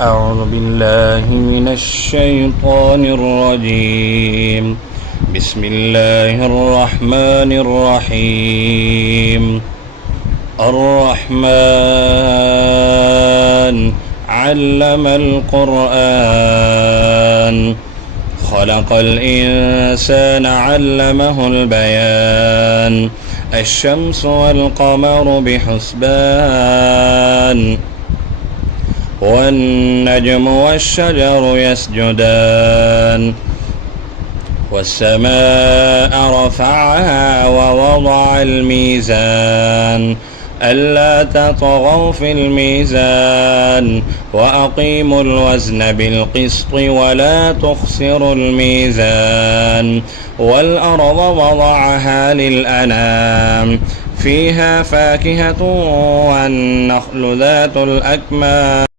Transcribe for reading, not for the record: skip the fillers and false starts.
أعوذ بالله من الشيطان الرجيم. بسم الله الرحمن الرحيم. الرحمن علم القرآن خلق الإنسان علمه البيان الشمس والقمر بحسبان والنجم والشجر يسجدان والسماء رفعها ووضع الميزان ألا تطغوا في الميزان وأقيموا الوزن بالقسط ولا تخسروا الميزان والأرض وضعها للأنام فيها فاكهة والنخل ذات الأكمام